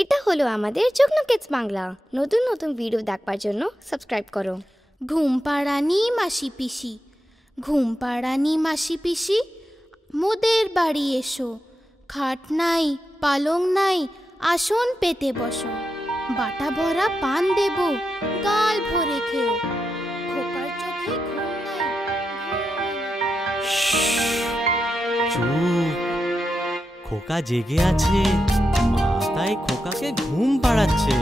এটা হলো আমাদের যুগ্ন কিডস বাংলা। নতুন নতুন ভিডিও দেখবার জন্য সাবস্ক্রাইব করো। ঘুম পাড়ানি মাসি পিসি, ঘুম পাড়ানি মাসি পিসি, মোদের বাড়ি এসো। খাট নাই পালং নাই, আসন পেতে বসো। বাটা ভরা পান দেব, গাল ভরে খেও। খোকার চোখে ঘুম নাই। চুপ, খোকা জেগে আছে, মা তাই খোকাকে ঘুম পাড়াচ্ছে।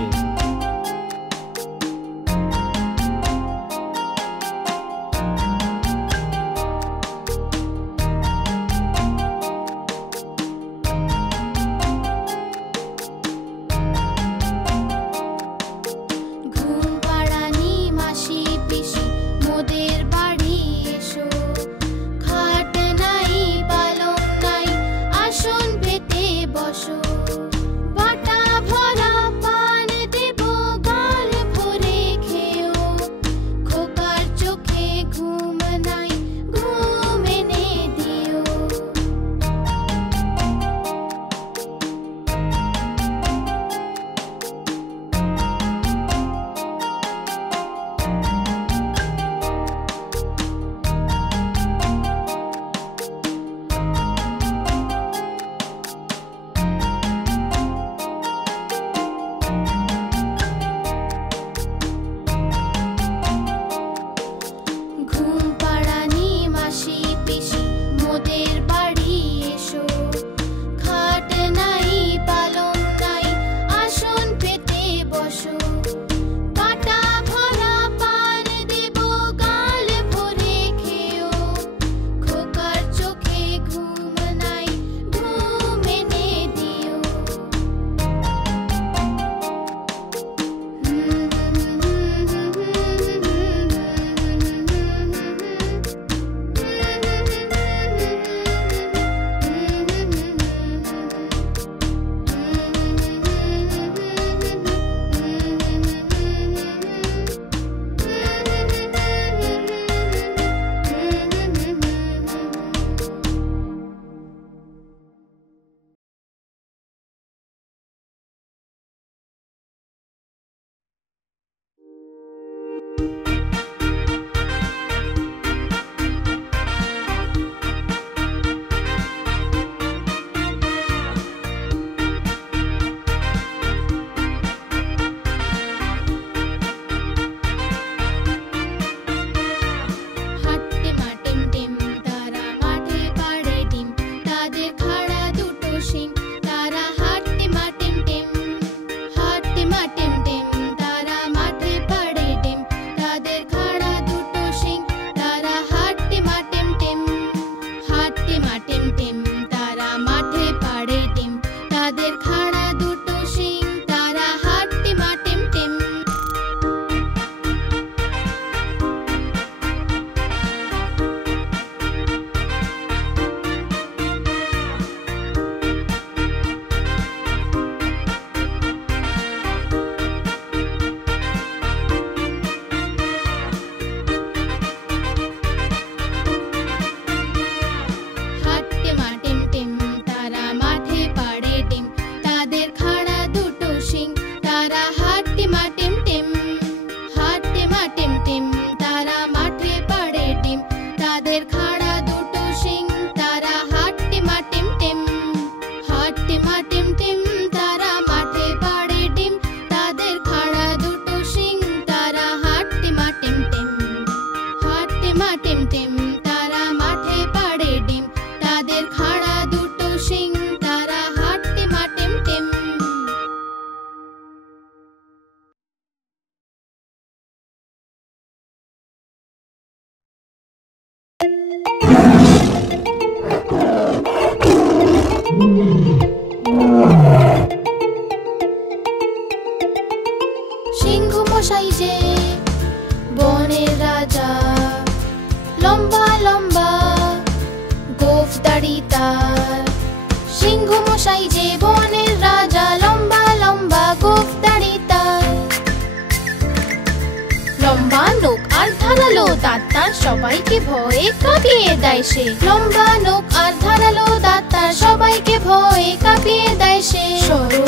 সবাইকে ভয়ে কাঁপিয়ে দেয় সে। লম্বা নখ আর ধারালো দাঁত তার সবাইকে ভয়ে কাঁপিয়ে দেয় সে। সরো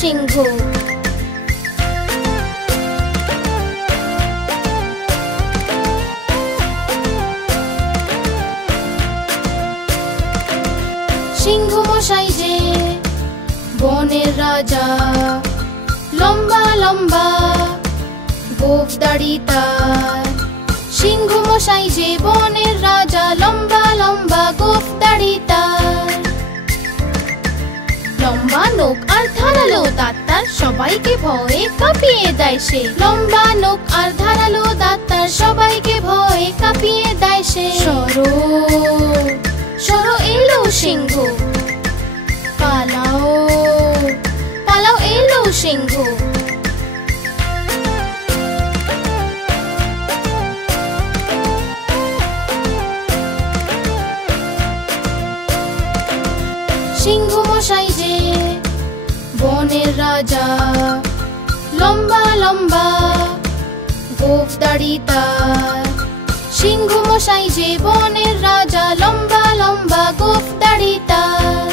সিংহ। সিংহ মশাই যে বনের রাজা, লম্বা লম্বা গোঁফ দাড়ি তার। সিংহ মশাই যে বনের রাজা, লম্বা লম্বা গোঁফ দাড়ি তার। লম্বা নখ আর ধারালো দাঁত তার, সবাইকে ভয়ে কাঁপিয়ে দেয় সে। লম্বা নখ আর ধারালো দাঁত তার, সবাইকে ভয়ে কাঁপিয়ে দেয় সে। সরো সরো এলো সিংহ, পালাও পালাও এলো সিংহ। সিংহ মশাই যে বনের রাজা, লম্বা লম্বা গোঁফ দাড়ি তার। সিংহ মশাই যে বনের রাজা, লম্বা লম্বা গোঁফ দাড়ি তার।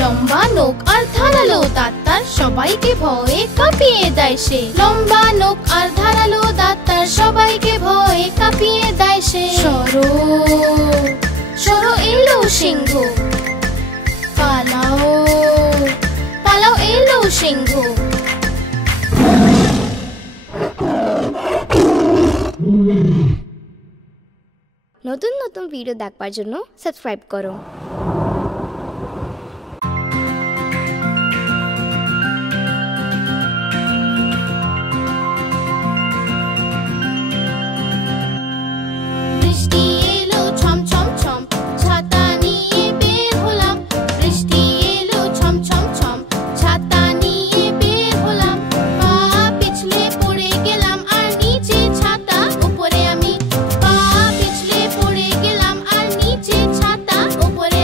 লম্বা নখ আর ধারালো দাঁত তার, সবাইকে ভয়ে কাঁপিয়ে দেয় সে। লম্বা নখ আর ধারালো দাঁত তার, সবাইকে ভয়ে কাঁপিয়ে দেয় সে। সরো সরো এলো সিংহ, পালাও পালাও এলো সিংহ। নতুন নতুন ভিডিও দেখবার জন্য সাবস্ক্রাইব করো। বৃষ্টি এলো ছম ছম ছম, ছাতা নিয়ে বের হলাম। বৃষ্টি এলো ছম ছম ছম, ছাতা নিয়ে বের হলাম। পা পিছলে পড়ে গেলাম আর নিচে ছাতা উপরে আমি। পা পিছলে পড়ে গেলাম আর নিচে ছাতা উপরে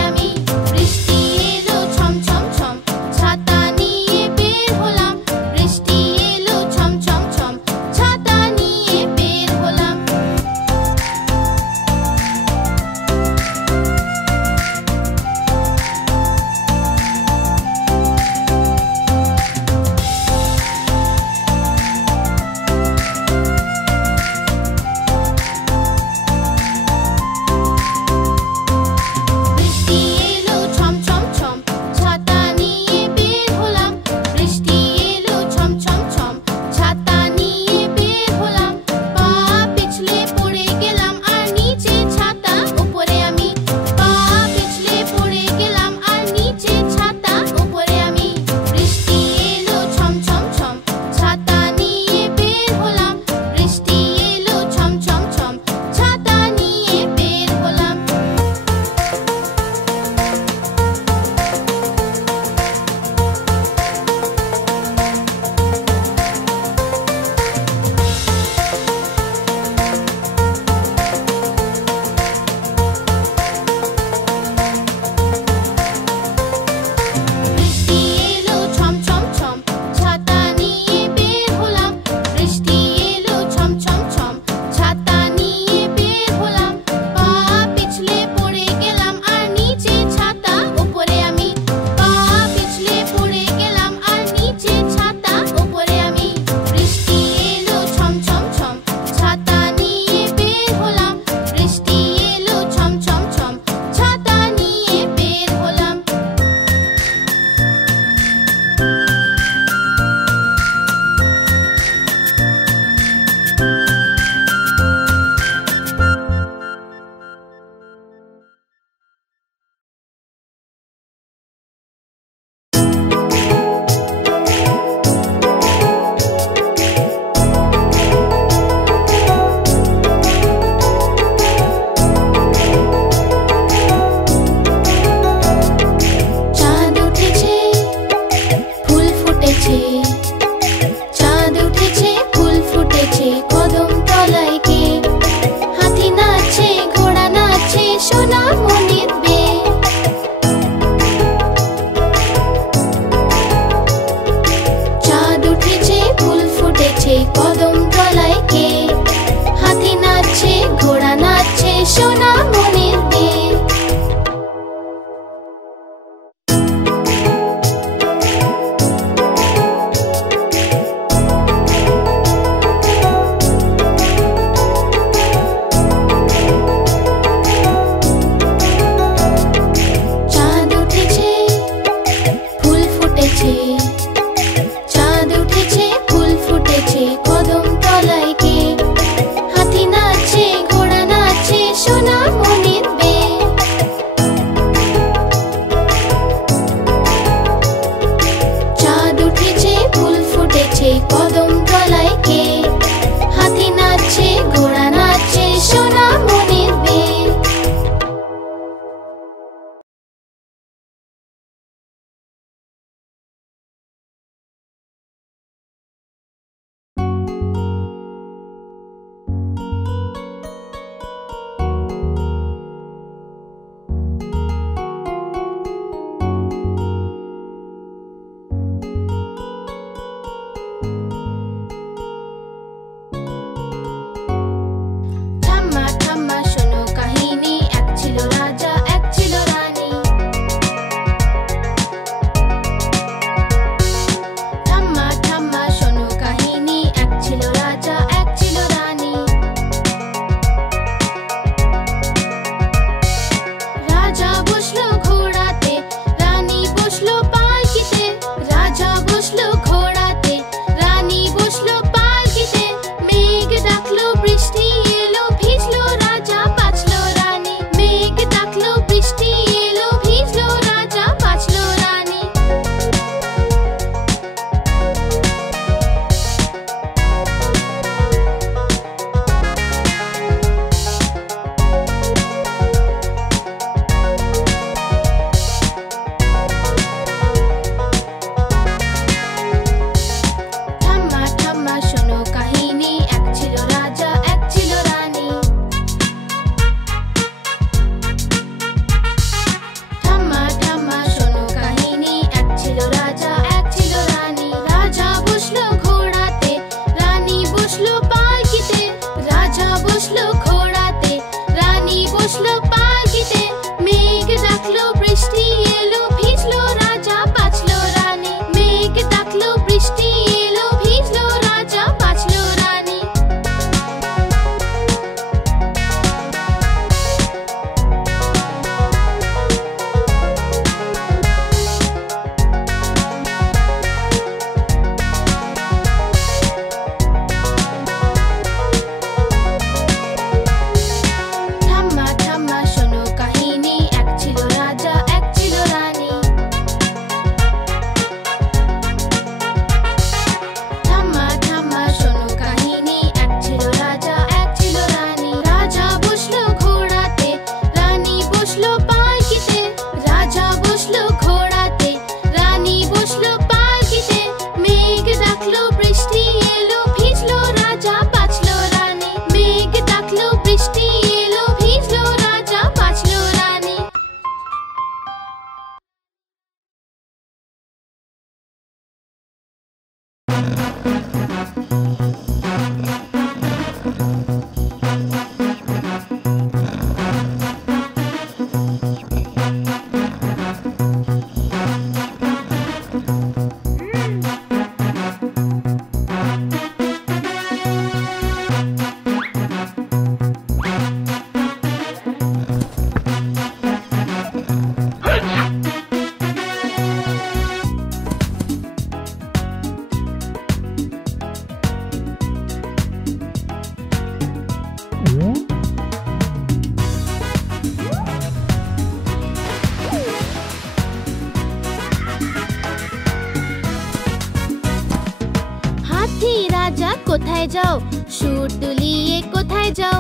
হাতি রাজা কোথায় যাও, সুর দুলিয়ে কোথায় যাও?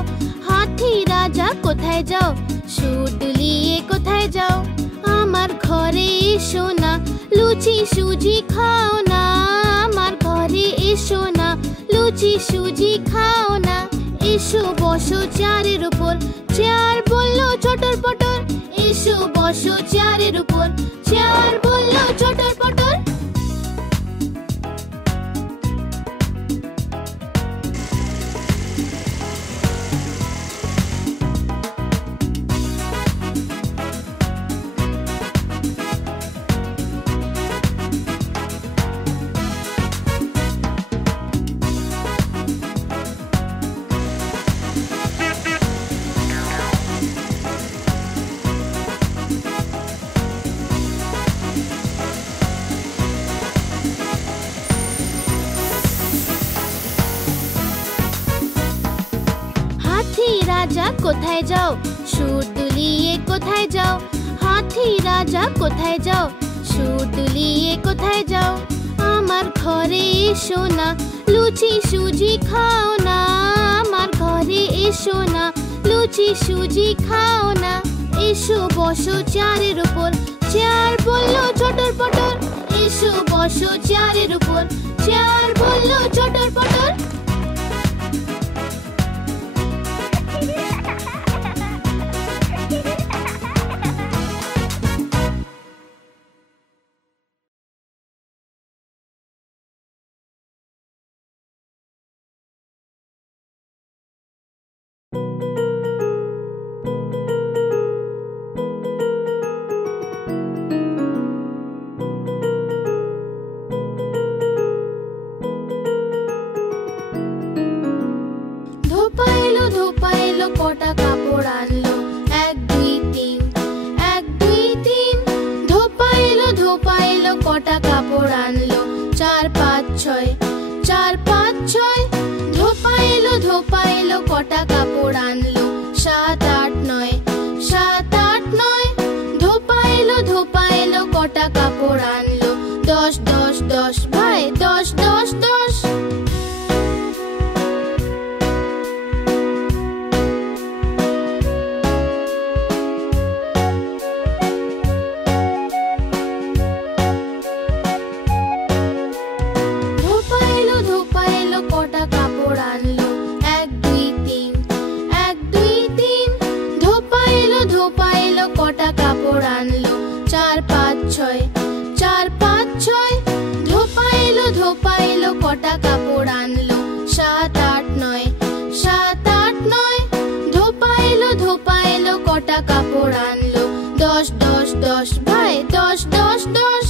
হাতি রাজা কোথায় যাও, সুর দুলিয়ে কোথায় যাও? আমার ঘরে এসো না, লুচি সুজি খাও না। আমার ঘরে এসো না, লুচি সুজি খাও না। এসো বসো চেয়ারের উপর, চেয়ার বললো চটর পটর। এসো বসো চেয়ারের উপর, চেয়ার বললো চটর পটর। রাজা কোথায় যাও, সুর দুলিয়ে কোথায় যাও? হাতি রাজা কোথায় যাও, সুর দুলিয়ে কোথায় যাও? আমার ঘরে এসো না, লুচি সুজি খাও না। আমার ঘরে এসো না, লুচি সুজি খাও না। এসো বসো চেয়ারের উপর, চেয়ার বললো চটর পটর। এসো বসো চেয়ারের উপর, চেয়ার বললো চটর পটর। কটা কাপড় আনলো, 1 2 3, 1 2 3। ধোপা এলো কটা কাপড় আনলো, 4 5 6, 4 5 6। ধোপা এলো কটা কাপড় আনলো, 7 8 9, 7 8 9। ধোপা এলো কটা কাপড় আনলো, 10 10 10 ভাই 10 10 10। কটা কাপড় আনলো, 1 2 3, 1 2 3। ধোপা এলো কটা কাপড় আনলো, 4 5 6, 4 5 6। ধোপা এলো কটা কাপড় আনলো, 7 8 9, 7 8 9। ধোপা এলো কটা কাপড় আনলো, 10 10 10 ভাই 10 10 10।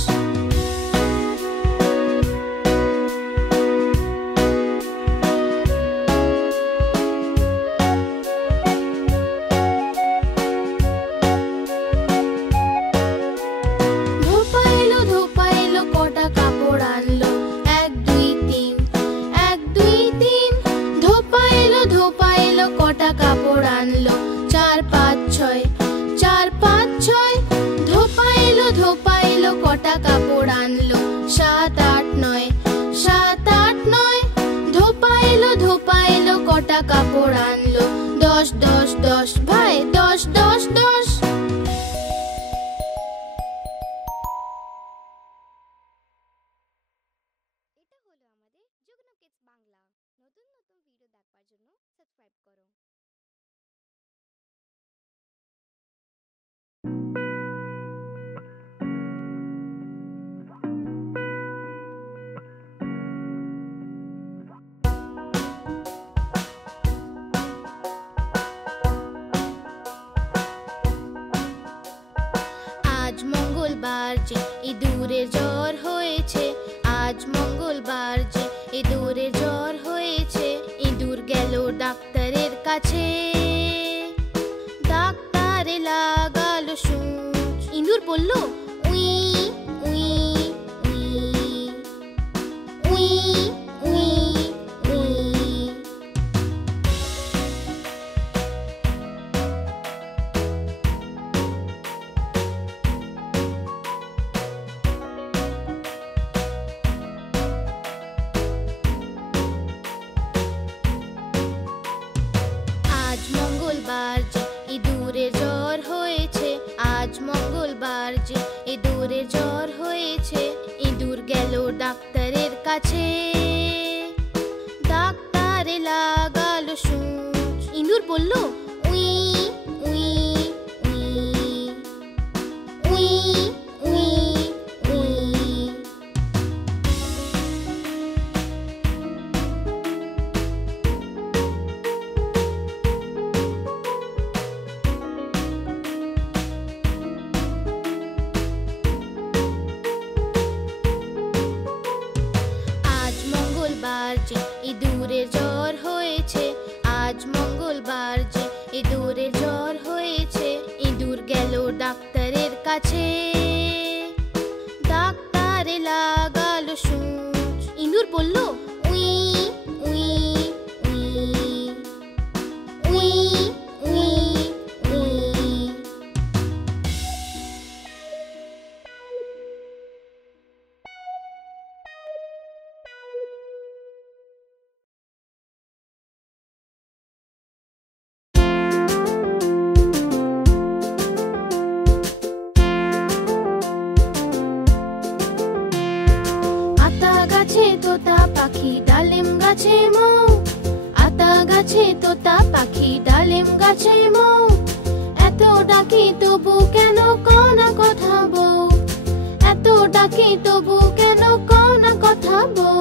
কটা কাপড় আনলো, 1 2 3, 1 2 3। ধোপা এলো কটা কাপড় আনলো, 4 5 6, 4 5 6। ধোপা এলো কটা কাপড় আনলো, 7 8 9, 7 8 9। ধোপা এলো কটা কাপড় আনলো, 10 10 10 ভাই 10 10 10। এটা হলো আমাদের যুগ্ন কিডস বাংলা। নতুন নতুন ভিডিও দেখার জন্য সাবস্ক্রাইব করো। মঙ্গলবার যে ইঁদুরের জ্বর হয়েছে, আজ মঙ্গলবার যে ইঁদুরের জ্বর হয়েছে। ইঁদুর গেল ডাক্তারের কাছে, ডাক্তারে লাগালো সূচ। ইঁদুর বলল উই উই উই উই উই উই। আজ মঙ্গলবার যে ইঁদুরের জ্বর হয়েছে, আজ মঙ্গলবার যে ইঁদুরের জ্বর হয়েছে। ইঁদুর গেল ডাক্তারের কাছে, ডাক্তারে লাগালো সূচ। ইঁদুর বলল উই উই উই উই উই উই। আজ মঙ্গলবার যে ইঁদুরের জ্বর হয়েছে, আজ মঙ্গলবার যে ইঁদুরের জ্বর হয়েছে। ইঁদুর গেল ডাক্তারের কাছে, ডাক্তারে লাগালো সূচ। ইঁদুর বলল উই উই উই উই উই উই। আতা গাছে তোতা পাখি ডালিম গাছে মৌ, আতা গাছে তোতা পাখি ডালিম গাছে মৌ। এত ডাকি তবু কেন কও না কথা বউ, এত ডাকি তবু কেন কও না কথা বউ।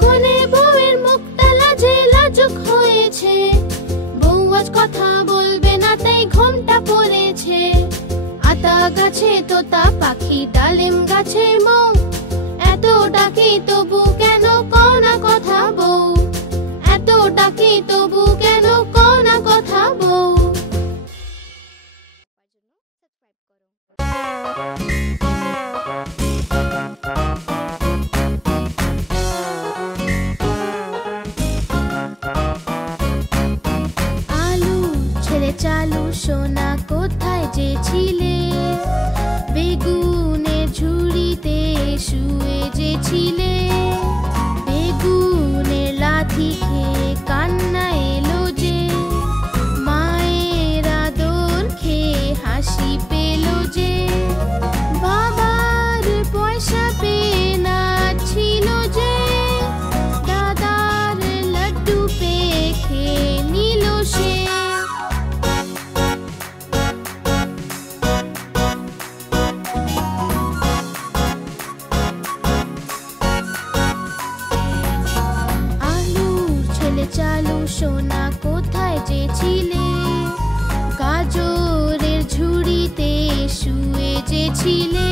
কোনে বউয়ের মুখটা লাজে লাজুক হয়েছে, বউ আজ কথা বলবে না তাই ঘোমটা পড়েছে। আতা গাছে তোতা পাখি ডালিম গাছে মৌ, এত ডাকি তবু কেন কও না কথা বউ, এত ডাকি তবু কেন কও না কথা বউ। সাবস্ক্রাইব করো। আলু ছেলে চালু সোনা কোথায় যে ছিলে, বেগুনের ঝুড়িতে শুয়ে যে ছিলে। বেগুনের লাথি খেয়ে কান্না এলো যে, মায়ের আদর খেয়ে হাসি পেল যে। বাবার পয়সা পেয়ে নাচছিল যে, দাদার লাড্ডু পেয়ে খেয়ে নিল সে। আলুর ছেলে চালু সোনা কোথায় যে ছিলে, গাজরের ঝুড়িতে শুয়ে যে ছিলে।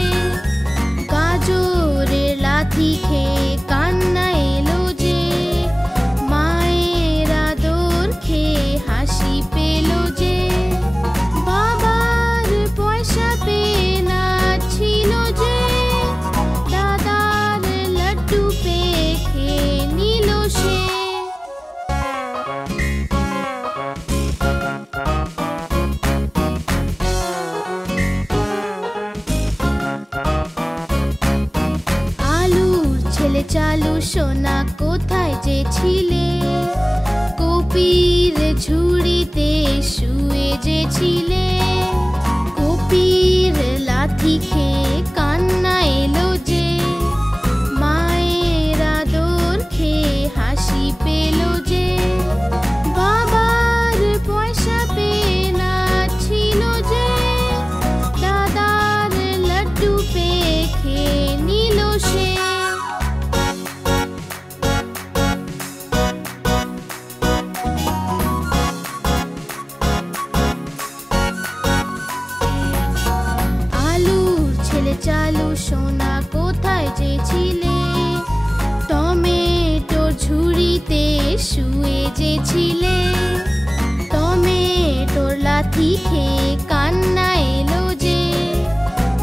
গাজরের লাথি খেয়ে কান্না এলো যে, মায়ের আদর খেয়ে হাসি পেল যে। বাবার পয়সা পেয়ে নাচছিল যে, দাদার লাড্ডু পেয়ে খেয়ে নিল সে। আলুর ছেলে চালু সোনা কোথায় যে ছিলে, কপির ঝুড়িতে শুয়ে যে ছিলে। কপির লাথি খেয়ে কান্না এলো যে, মায়ের আদর খেয়ে হাসি পেল যে। বাবার পয়সা পেয়ে নাচছিল যে, দাদার লাড্ডু পেয়ে খেয়ে নিল সে। শুয়ে যেছিলে টমেটোর লাথি খেয়ে কান্না এলো যে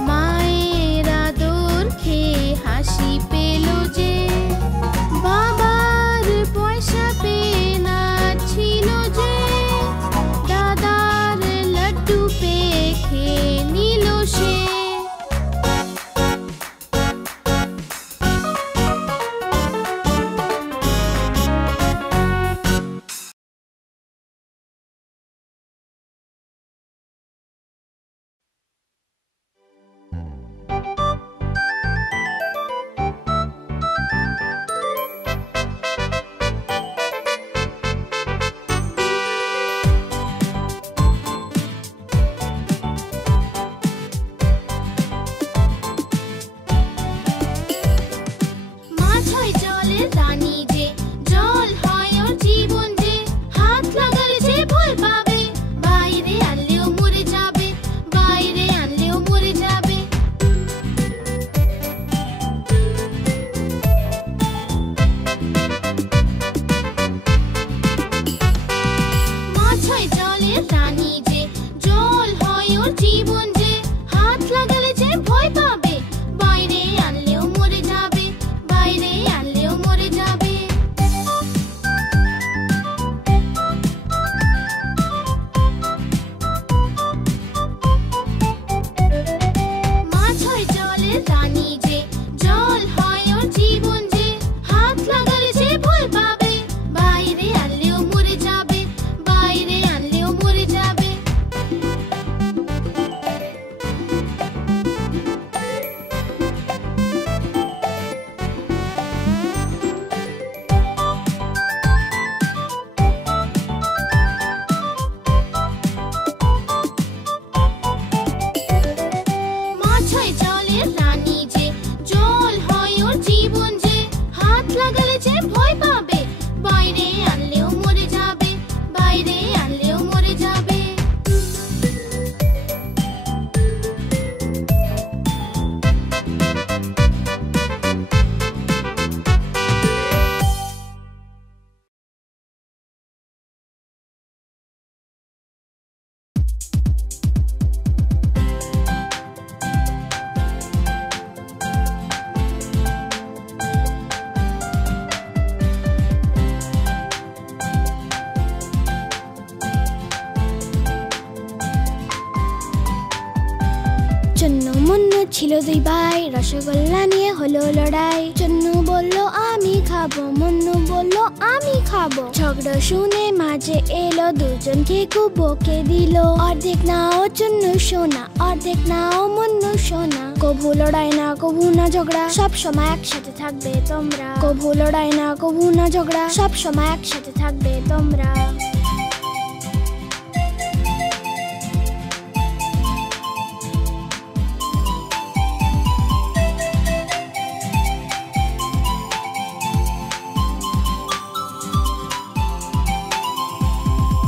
মায়ের আদর খেয়ে হাসি পেল যে বাবার পয়সা পেয়ে নাচছিল যে দাদার লাড্ডু পেয়ে খেয়ে নিল সে মাছ হয় জলের রানী যে জল হয় ওর জীবন যে হাত লাগালে যে ভয় পাবে বাইরে আনলেও মরে যাবে বাইরে আনলেও মরে যাবে মাছ হয় জলের রানী যে জল হয় ওর জীবন যে হাত লাগালে যে ভয় পাবে বাইরে আনলেও মরে যাবে বাইরে আনলেও মরে যাবে মাছ হয় জলের রানী যে জল হয় ওর জীবন যে হাত লাগালে যে ভয় পাবে বাইরে আনলেও মরে যাবে বাইরে আনলেও মরে যাবে মাছ হয় জলের রানী যে জল হয় ওর জীবন যে হাত লাগালে যে ভয় পাবে বাইরে আনলেও মরে যাবে বাইরে আনলেও মরে যাবে চন্নু মুন্নু ছিল দুই ভাই রসগোল্লা নিয়ে হলো লড়াই চন্নু বলল আমি খাবো মুন্নু বলল আমি খাবো ঝগড়া শুনে মাঝে এলো দুজনকে খুব বকে দিল অর্ধেক নাও চন্নু সোনা অর্ধেক নাও মুন্নু সোনা কভু লড়াই না কভু না ঝগড়া সব সময় একসাথে থাকবে তোমরা কভু লড়াই না কভু না ঝগড়া সব সময় একসাথে থাকবে তোমরা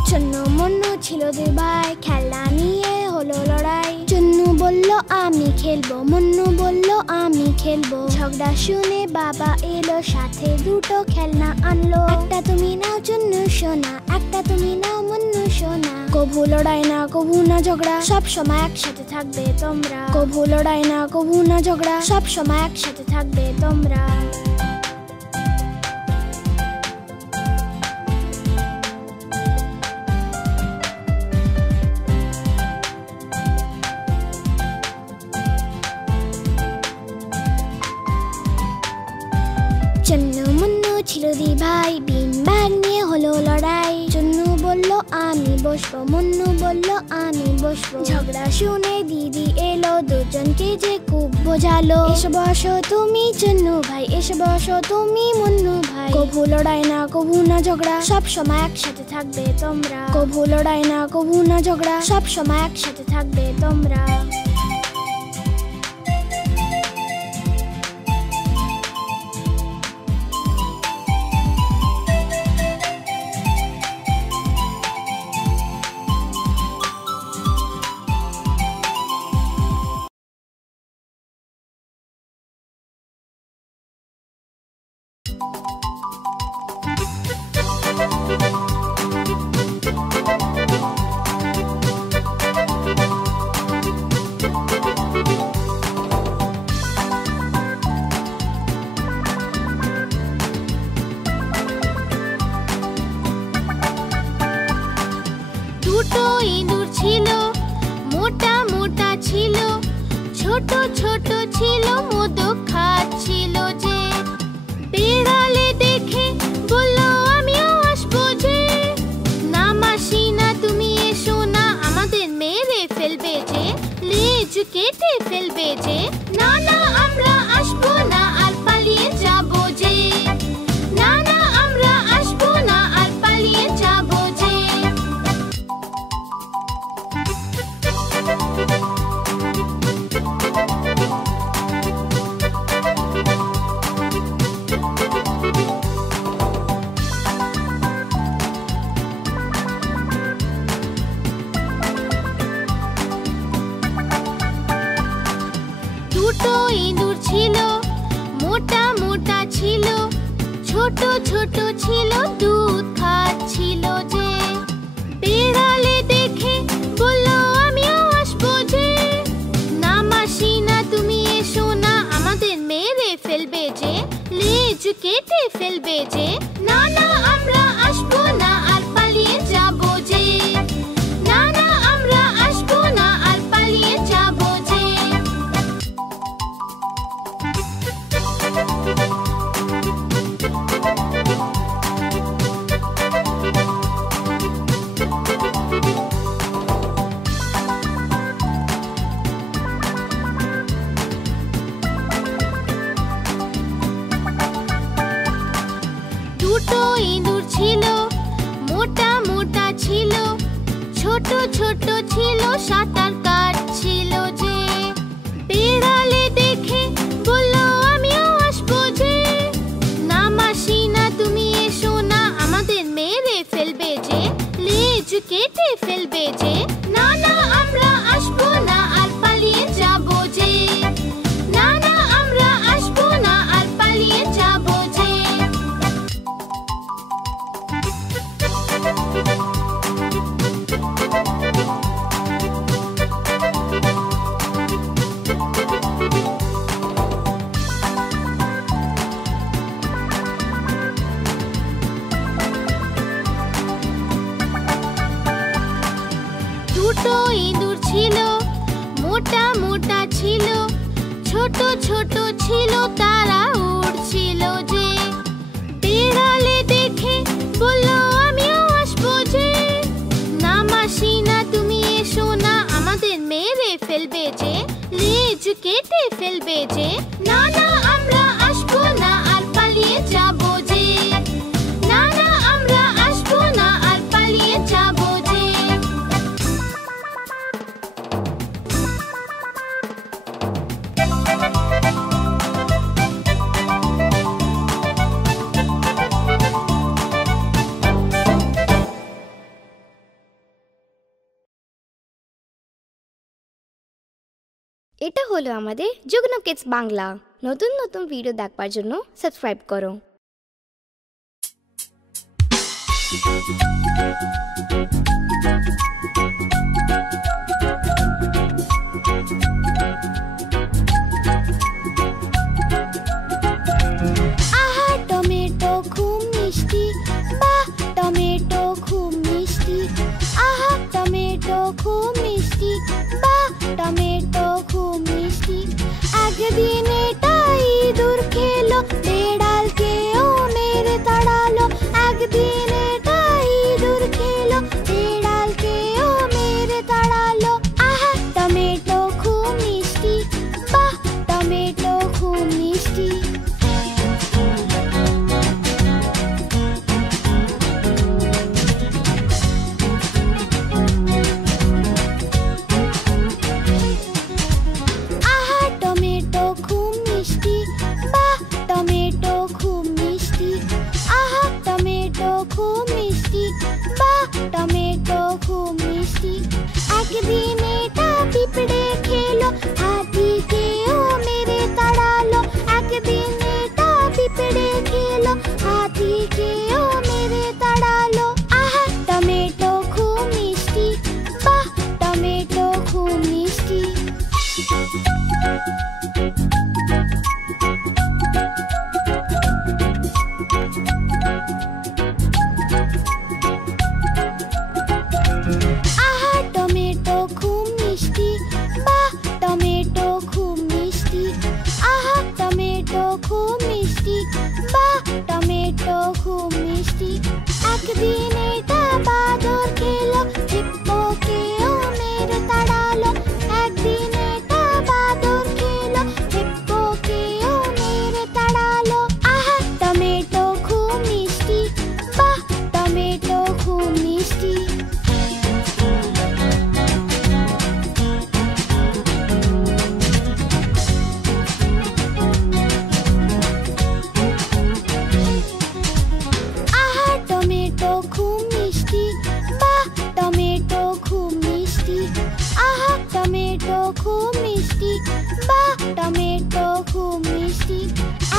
চন্নু মুন্নু ছিল দুই ভাই খেলনা নিয়ে হলো লড়াই চন্নু বলল আমি খেলবো মুন্নু বলল আমি খেলবো ঝগড়া শুনে বাবা এলো সাথে দুটো খেলনা আনলো একটা তুমি নাও চন্নু সোনা একটা তুমি নাও মুন্নু সোনা কভু লড়াই না কভু না ঝগড়া সব সময় একসাথে থাকবে তোমরা কভু লড়াই না কভু না ঝগড়া সব সময় একসাথে থাকবে তোমরা চন্নু মুন্নু ছিল দুই ভাই বিন ব্যাগ নিয়ে হলো লড়াই চন্নু বলল আমি বসবো মুন্নু বলল আমি বসবো ঝগড়া শুনে দিদি এলো দুজনকে যে খুব বোঝালো এসে বসো তুমি চন্নু ভাই এসে বসো তুমি মুন্নু ভাই কভু লড়াই না কভু না ঝগড়া সব সময় একসাথে থাকবে তোমরা কভু লড়াই না কভু না ঝগড়া সব সময় একসাথে থাকবে তোমরা ছোট ছোট ছিল মোদক খাচ্ছিল যে। বেড়ালে দেখে বলল আমিও আসবো যে। না মাসি না তুমি এসো না, আমাদের মেরে ফেলবে যে, লেজ কেটে ফেলবে যে। না না আমরা আসবো না আর পালিয়ে যাবো যে। না না আমরা আসবো না আর পালিয়ে যাবো যে। দুটো ইঁদুর ছিল, মোটা মোটা ছিল, ছোট ছোট ছিল, দুধ খাচ্ছিল যে। বেড়ালে দেখে বলল আমিও আসবো যে। না মাসি না তুমি এসো না, আমাদের মেরে ফেলবে যে, লেজ কেটে ফেলবে যে। না না আমরা আসবো না আর পালিয়ে যাবো যে। না না আমরা আসবো না আর পালিয়ে যাবো যে। দুটো ইঁদুর ছিল, মোটা মোটা ছিল, ছোট ছোট ছিল, সাঁতার কাটছিল যে। বেড়ালে দেখে বলল আমিও আসবো যে। না মাসি না তুমি এসো না, আমাদের মেরে ফেলবে যে, লেজ কেটে ফেলবে যে। না না আমরা আসবো না আর পালিয়ে যাবো যে। না না আমরা আসবো না আর পালিয়ে যাবো যে। দুটো ইঁদুর ছিল, মোটা মোটা ছিল, ছোট ছোট ছিল, তারা উড়ছিল যে। বেড়ালে দেখে বলল আমিও আসবো যে। না মাসি না তুমি এসো না, আমাদের মেরে ফেলবে যে, লেজ কেটে ফেলবে যে। না না আমরা আসবো না আর পালিয়ে যাবো যে। না না আমরা আসবো না আর পালিয়ে যাবো যে। এটা হলো আমাদের যুগ্ন কিডস বাংলা। নতুন নতুন ভিডিও দেখবার জন্য সাবস্ক্রাইব করো। আহা টমেটো খুব মিষ্টি, বাহ টমেটো খুব মিষ্টি। আহা টমেটো খুব মিষ্টি, বাহ টমেটো খুব মিষ্টি। একদিন এটা ইঁদুর খেলো, বেড়ালকেও মেরে তাড়ালো। একদিন এটা ইঁদুর খেলো, বেড়ালকেও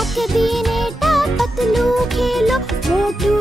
एक दिन एटा पतलू खेलो मोटू